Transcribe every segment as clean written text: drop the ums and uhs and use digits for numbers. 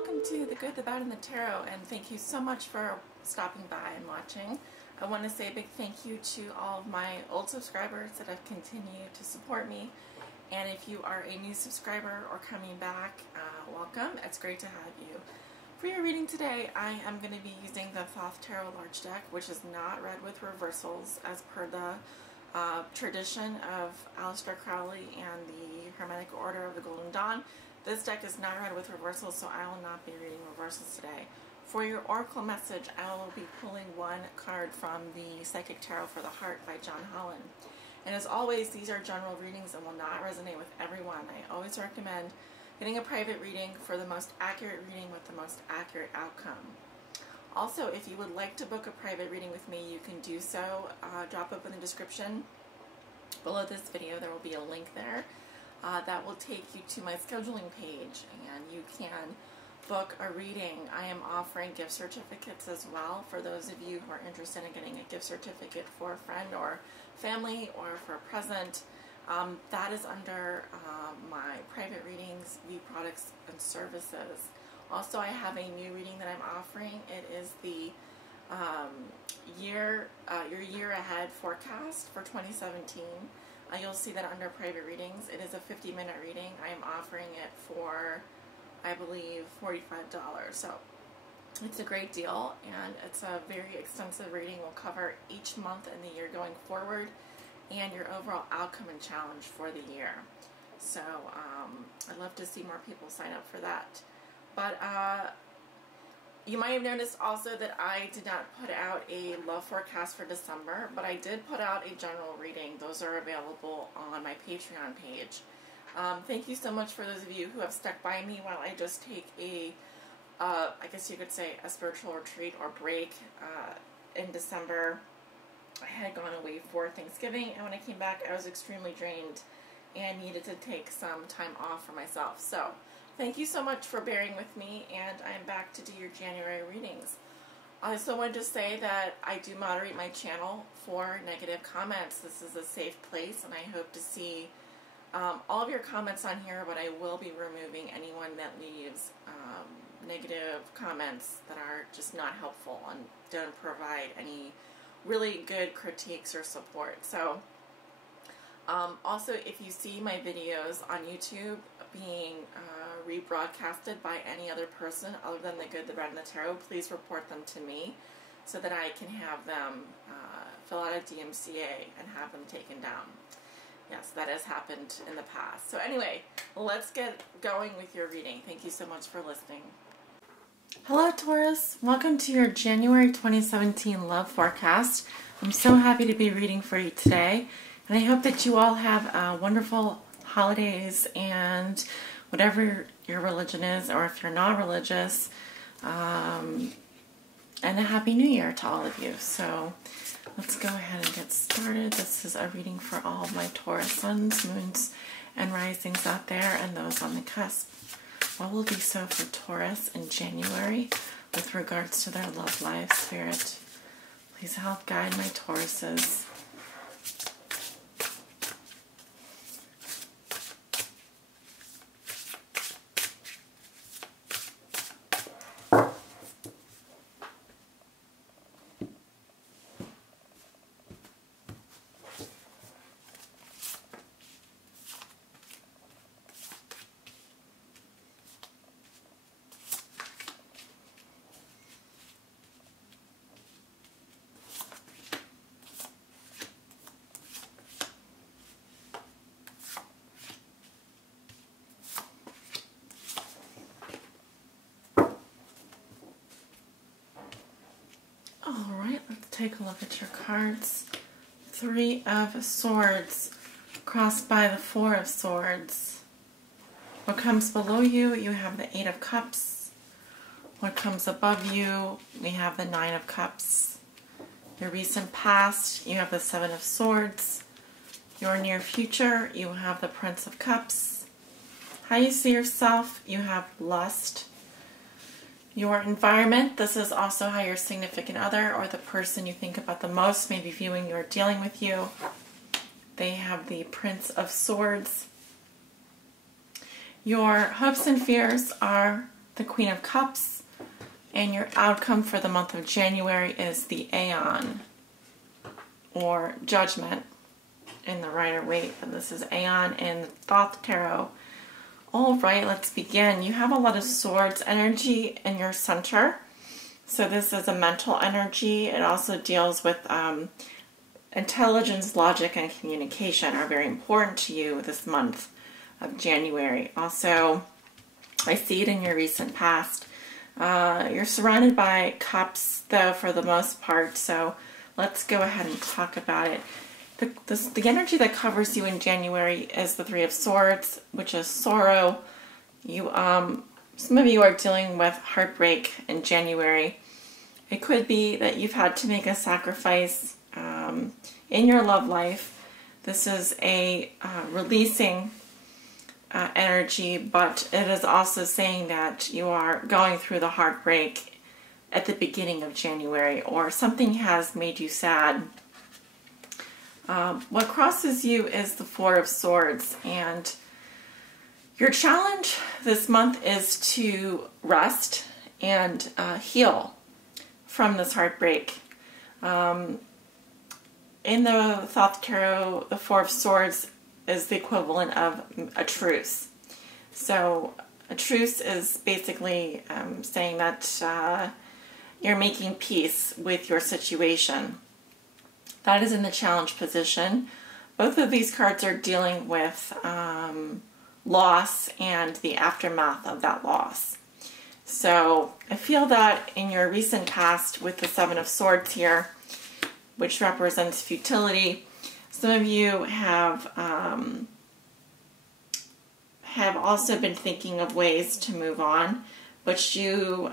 welcome to The Good, the Bad, and the Tarot, and thank you so much for stopping by and watching. I want to say a big thank you to all of my old subscribers that have continued to support me, and if you are a new subscriber or coming back, welcome. It's great to have you. For your reading today, I am going to be using the Thoth Tarot Large Deck, which is not read with reversals as per the tradition of Aleister Crowley and the Hermetic Order of the Golden Dawn. This deck is not read with reversals, so I will not be reading reversals today. For your oracle message, I will be pulling one card from the Psychic Tarot for the Heart by John Holland. And as always, these are general readings and will not resonate with everyone. I always recommend getting a private reading for the most accurate reading with the most accurate outcome. Also, if you would like to book a private reading with me, you can do so. Drop up in the description below this video. There will be a link there. That will take you to my scheduling page, and you can book a reading. I am offering gift certificates as well for those of you who are interested in getting a gift certificate for a friend or family or for a present. That is under my private readings, view products and services. Also, I have a new reading that I'm offering. It is the your year ahead forecast for 2017. You'll see that under private readings. It is a 50-minute reading. I am offering it for, I believe, $45. So it's a great deal, and it's a very extensive reading. Will cover each month in the year going forward and your overall outcome and challenge for the year. So I'd love to see more people sign up for that. But you might have noticed also that I did not put out a love forecast for December, but I did put out a general reading. Those are available on my Patreon page. Thank you so much for those of you who have stuck by me while I just take a, I guess you could say, a spiritual retreat or break in December. I had gone away for Thanksgiving, and when I came back, I was extremely drained and needed to take some time off for myself. So thank you so much for bearing with me, and I'm back to do your January readings. I also wanted to say that I do moderate my channel for negative comments. This is a safe place, and I hope to see all of your comments on here, but I will be removing anyone that leaves negative comments that are just not helpful and don't provide any really good critiques or support. So also, if you see my videos on YouTube being rebroadcasted by any other person other than The Good, the Bad, and the Tarot, please report them to me so that I can have them fill out a DMCA and have them taken down. Yes, that has happened in the past. So anyway, let's get going with your reading. Thank you so much for listening. Hello, Taurus. Welcome to your January 2017 love forecast. I'm so happy to be reading for you today, and I hope that you all have wonderful holidays and whatever your religion is, or if you're not religious, and a Happy New Year to all of you. So let's go ahead and get started. This is a reading for all of my Taurus suns, moons, and risings out there, and those on the cusp. What will be so for Taurus in January with regards to their love life, Spirit? Please help guide my Tauruses. Alright, let's take a look at your cards. Three of Swords crossed by the Four of Swords. What comes below you, you have the Eight of Cups. What comes above you, we have the Nine of Cups. Your recent past, you have the Seven of Swords. Your near future, you have the Prince of Cups. How you see yourself, you have Lust. Your environment, this is also how your significant other or the person you think about the most may be viewing you or dealing with you. They have the Prince of Swords. Your hopes and fears are the Queen of Cups, and your outcome for the month of January is the Aeon, or Judgment in the Rider-Waite, and this is Aeon in the Thoth Tarot. All right, let's begin. You have a lot of Swords energy in your center. So this is a mental energy. It also deals with intelligence, logic, and communication are very important to you this month of January. Also, I see it in your recent past. You're surrounded by cups, though, for the most part, so let's go ahead and talk about it. The energy that covers you in January is the Three of Swords, which is sorrow. Some of you are dealing with heartbreak in January. It could be that you've had to make a sacrifice in your love life. This is a releasing energy, but it is also saying that you are going through the heartbreak at the beginning of January, or something has made you sad. What crosses you is the Four of Swords, and your challenge this month is to rest and heal from this heartbreak. In the Thoth Tarot, the Four of Swords is the equivalent of a truce. So a truce is basically saying that you're making peace with your situation. That is in the challenge position. Both of these cards are dealing with loss and the aftermath of that loss. So I feel that in your recent past with the Seven of Swords here, which represents futility, some of you have also been thinking of ways to move on, but you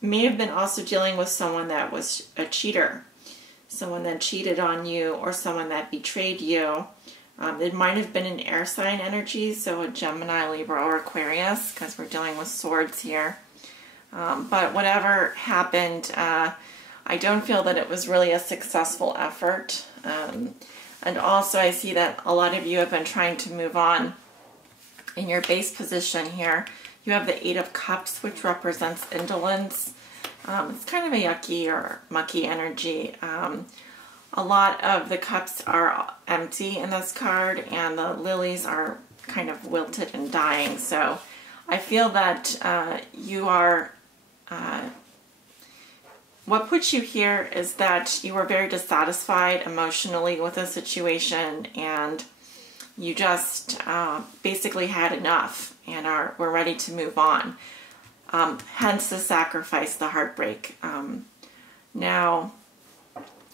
may have been also dealing with someone that was a cheater, someone that cheated on you, or someone that betrayed you. It might have been an air sign energy, so a Gemini, Libra, or Aquarius, because we're dealing with swords here. But whatever happened, I don't feel that it was really a successful effort. And also I see that a lot of you have been trying to move on. In your base position here, you have the Eight of Cups, which represents indolence. It's kind of a yucky or mucky energy. A lot of the cups are empty in this card, and the lilies are kind of wilted and dying. So I feel that you are... what puts you here is that you were very dissatisfied emotionally with the situation, and you just basically had enough and were ready to move on. Hence the sacrifice, the heartbreak. Now,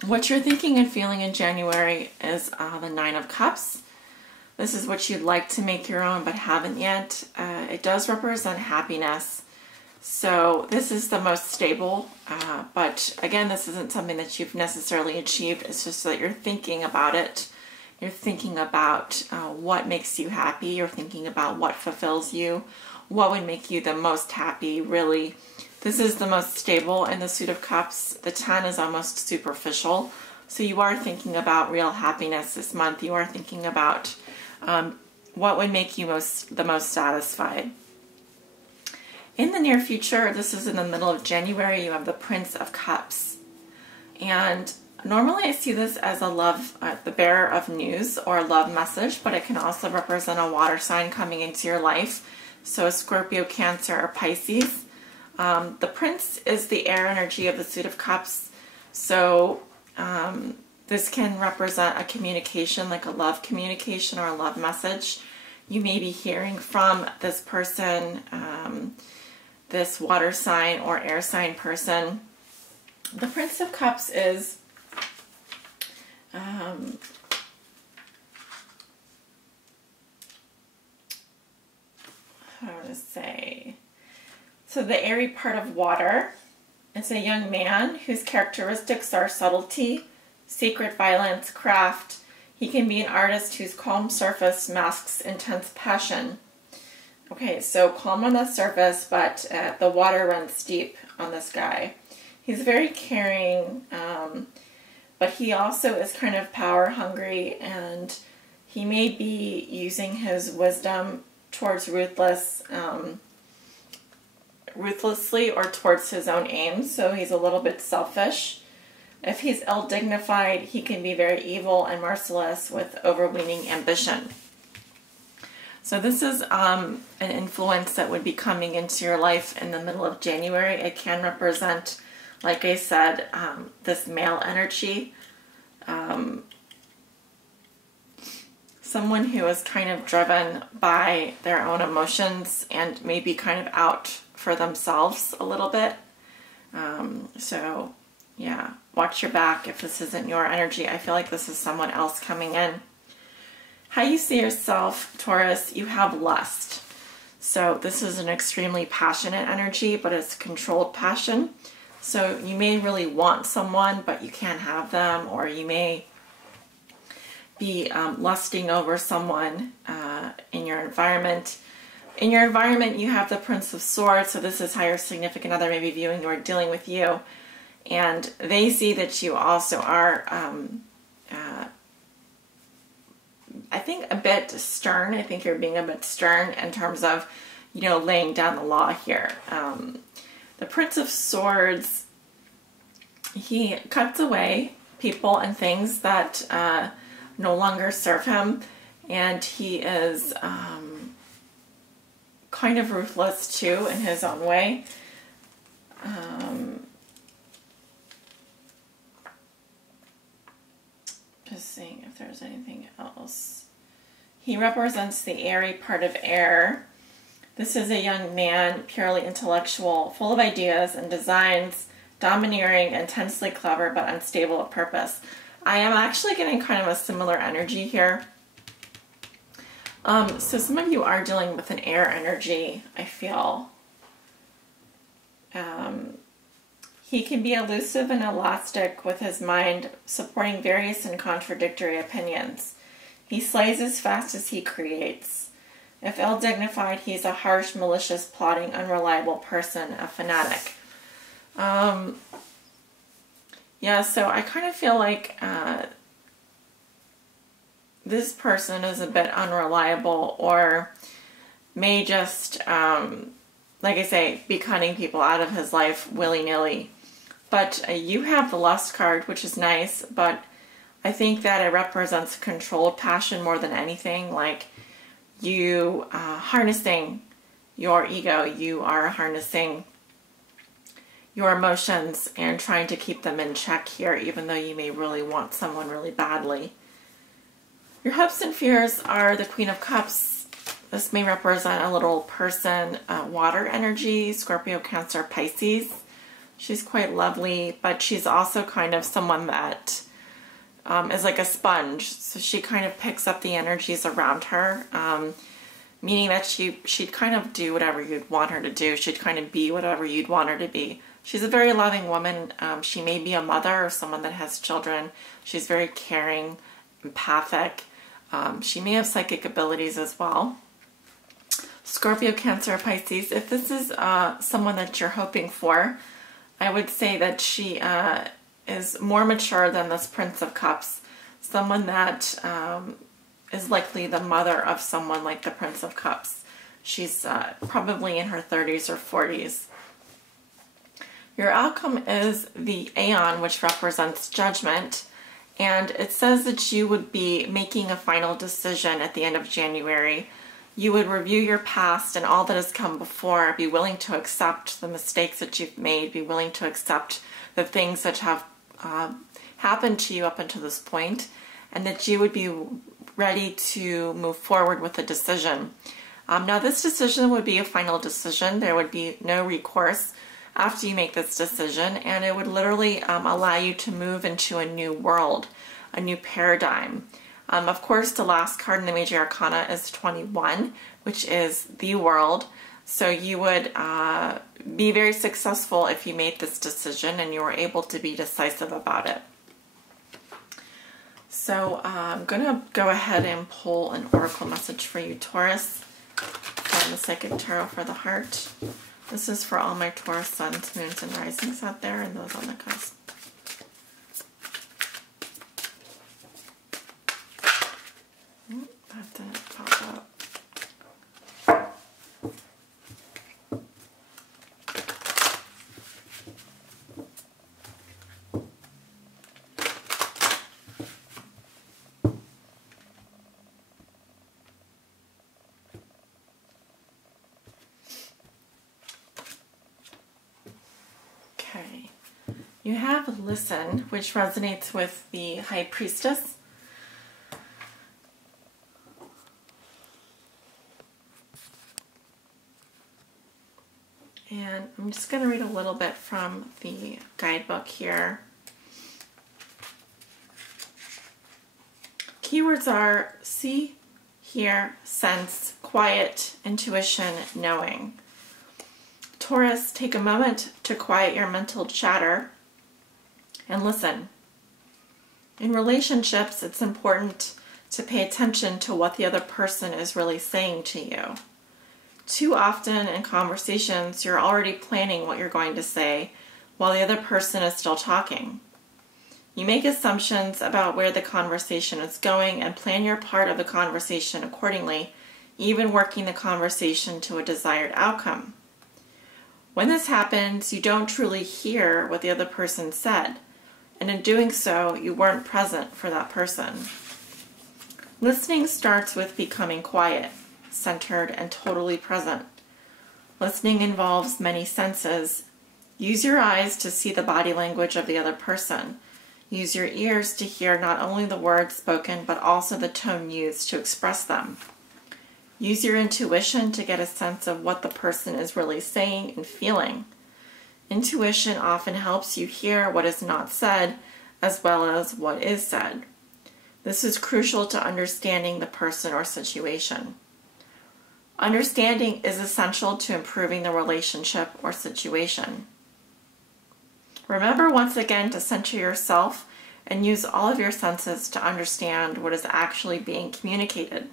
what you're thinking and feeling in January is the Nine of Cups. This is what you'd like to make your own but haven't yet. It does represent happiness. So this is the most stable, but again, this isn't something that you've necessarily achieved. It's just that you're thinking about it. You're thinking about what makes you happy. You're thinking about what fulfills you, what would make you the most happy, really. This is the most stable in the Suit of Cups. The 10 is almost superficial. So you are thinking about real happiness this month. You are thinking about what would make you the most satisfied. In the near future, this is in the middle of January, you have the Prince of Cups. And normally I see this as the bearer of news or a love message, but it can also represent a water sign coming into your life. So Scorpio, Cancer, or Pisces. The Prince is the air energy of the Suit of Cups. So this can represent a communication, like a love communication or a love message. You may be hearing from this person, this water sign or air sign person. The Prince of Cups is how to say, so the airy part of water. It's a young man whose characteristics are subtlety, secret violence, craft. He can be an artist whose calm surface masks intense passion. Okay, so calm on the surface, but the water runs deep on this guy. He's very caring, but he also is kind of power hungry, and he may be using his wisdom towards ruthless ruthlessly or towards his own aims, so he's a little bit selfish. If he's ill-dignified, he can be very evil and merciless with overweening ambition. So this is an influence that would be coming into your life in the middle of January. It can represent, like I said, this male energy. Someone who is kind of driven by their own emotions and maybe kind of out for themselves a little bit. So yeah, watch your back if this isn't your energy. I feel like this is someone else coming in. How you see yourself, Taurus, you have lust. So this is an extremely passionate energy, but it's controlled passion. So you may really want someone, but you can't have them, or you may be lusting over someone in your environment. In your environment, you have the Prince of Swords, so this is how your significant other may be viewing or dealing with you. And they see that you also are, I think, a bit stern. I think you're being a bit stern in terms of, you know, laying down the law here. The Prince of Swords, he cuts away people and things that no longer serve him, and he is kind of ruthless too in his own way. Just seeing if there's anything else. He represents the airy part of air. This is a young man, purely intellectual, full of ideas and designs, domineering, intensely clever, but unstable of purpose. I am actually getting kind of a similar energy here. So some of you are dealing with an air energy, I feel. He can be elusive and elastic with his mind, supporting various and contradictory opinions. He slays as fast as he creates. If ill-dignified, he's a harsh, malicious, plotting, unreliable person, a fanatic. Yeah, so I kind of feel like this person is a bit unreliable, or may just, like I say, be cutting people out of his life willy-nilly. But you have the Lust card, which is nice, but I think that it represents controlled passion more than anything. Like, you harnessing your ego, you are harnessing your emotions and trying to keep them in check here, even though you may really want someone really badly. Your hopes and fears are the Queen of Cups. This may represent a little person, water energy, Scorpio, Cancer, Pisces. She's quite lovely, but she's also kind of someone that is like a sponge. So she kind of picks up the energies around her, meaning that she'd kind of do whatever you'd want her to do. She'd kind of be whatever you'd want her to be. She's a very loving woman. She may be a mother or someone that has children. She's very caring, empathic. She may have psychic abilities as well. Scorpio, Cancer, Pisces. If this is someone that you're hoping for, I would say that she is more mature than this Prince of Cups. Someone that is likely the mother of someone like the Prince of Cups. She's probably in her 30s or 40s. Your outcome is the Aeon, which represents judgment. And it says that you would be making a final decision at the end of January. You would review your past and all that has come before, be willing to accept the mistakes that you've made, be willing to accept the things that have happened to you up until this point, and that you would be ready to move forward with a decision. Now this decision would be a final decision. There would be no recourse after you make this decision, and it would literally allow you to move into a new world, a new paradigm. Of course, the last card in the Major Arcana is 21, which is the world. So you would be very successful if you made this decision and you were able to be decisive about it. So I'm going to go ahead and pull an oracle message for you, Taurus, from the Psychic Tarot for the Heart. This is for all my Taurus suns, moons, and risings out there, and those on the cusp. That didn't pop up. You have listen, which resonates with the High Priestess. And I'm just going to read a little bit from the guidebook here. Keywords are see, hear, sense, quiet, intuition, knowing. Taurus, take a moment to quiet your mental chatter and listen. In relationships, it's important to pay attention to what the other person is really saying to you. Too often in conversations, you're already planning what you're going to say while the other person is still talking. You make assumptions about where the conversation is going and plan your part of the conversation accordingly, even working the conversation to a desired outcome. When this happens, you don't truly hear what the other person said, and in doing so, you weren't present for that person. Listening starts with becoming quiet, centered, and totally present. Listening involves many senses. Use your eyes to see the body language of the other person. Use your ears to hear not only the words spoken, but also the tone used to express them. Use your intuition to get a sense of what the person is really saying and feeling. Intuition often helps you hear what is not said, as well as what is said. This is crucial to understanding the person or situation. Understanding is essential to improving the relationship or situation. Remember once again to center yourself and use all of your senses to understand what is actually being communicated.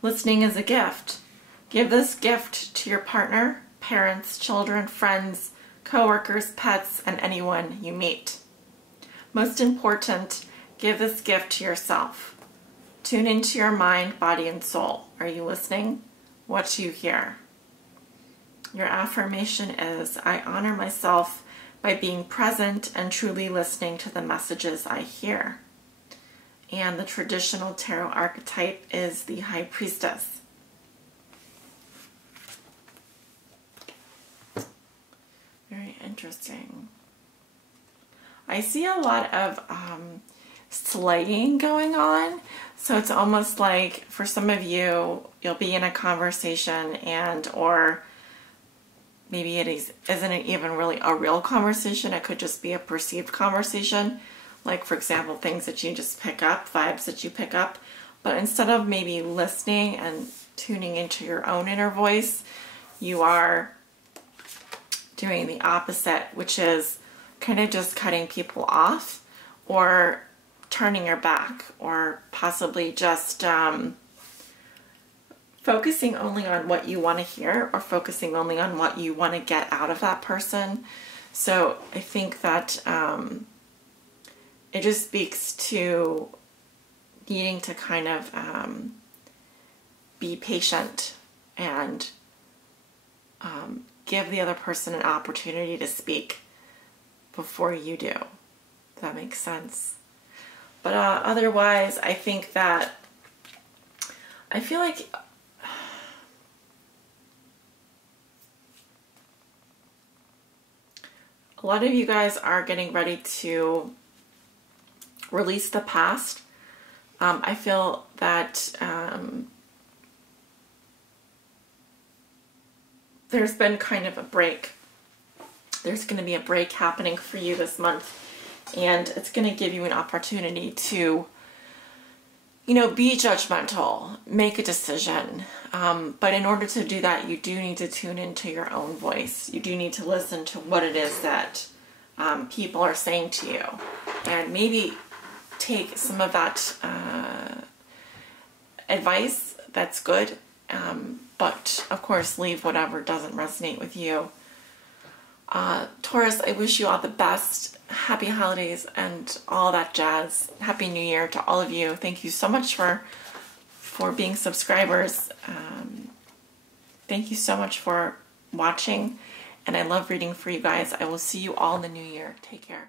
Listening is a gift. Give this gift to your partner, parents, children, friends, coworkers, pets, and anyone you meet. Most important, give this gift to yourself. Tune into your mind, body, and soul. Are you listening? What do you hear? Your affirmation is, I honor myself by being present and truly listening to the messages I hear. And the traditional tarot archetype is the High Priestess. Very interesting. I see a lot of slaying going on. So it's almost like for some of you, you'll be in a conversation or maybe isn't even really a real conversation. It could just be a perceived conversation. Like, for example, things that you just pick up, vibes that you pick up. But instead of maybe listening and tuning into your own inner voice, you are doing the opposite, which is kind of just cutting people off or turning your back or possibly just focusing only on what you want to hear or focusing only on what you want to get out of that person. So I think that it just speaks to needing to kind of be patient and give the other person an opportunity to speak before you do. If that makes sense. But otherwise, I think that I feel like a lot of you guys are getting ready to release the past. I feel that there's been kind of a break. There's going to be a break happening for you this month, and it's going to give you an opportunity to, be judgmental, make a decision. But in order to do that, you do need to tune into your own voice. You do need to listen to what it is that people are saying to you, and maybe take some of that advice that's good, but of course leave whatever doesn't resonate with you. Taurus, I wish you all the best. Happy holidays and all that jazz. Happy New Year to all of you. Thank you so much for being subscribers. Thank you so much for watching, and I love reading for you guys. I will see you all in the new year. Take care.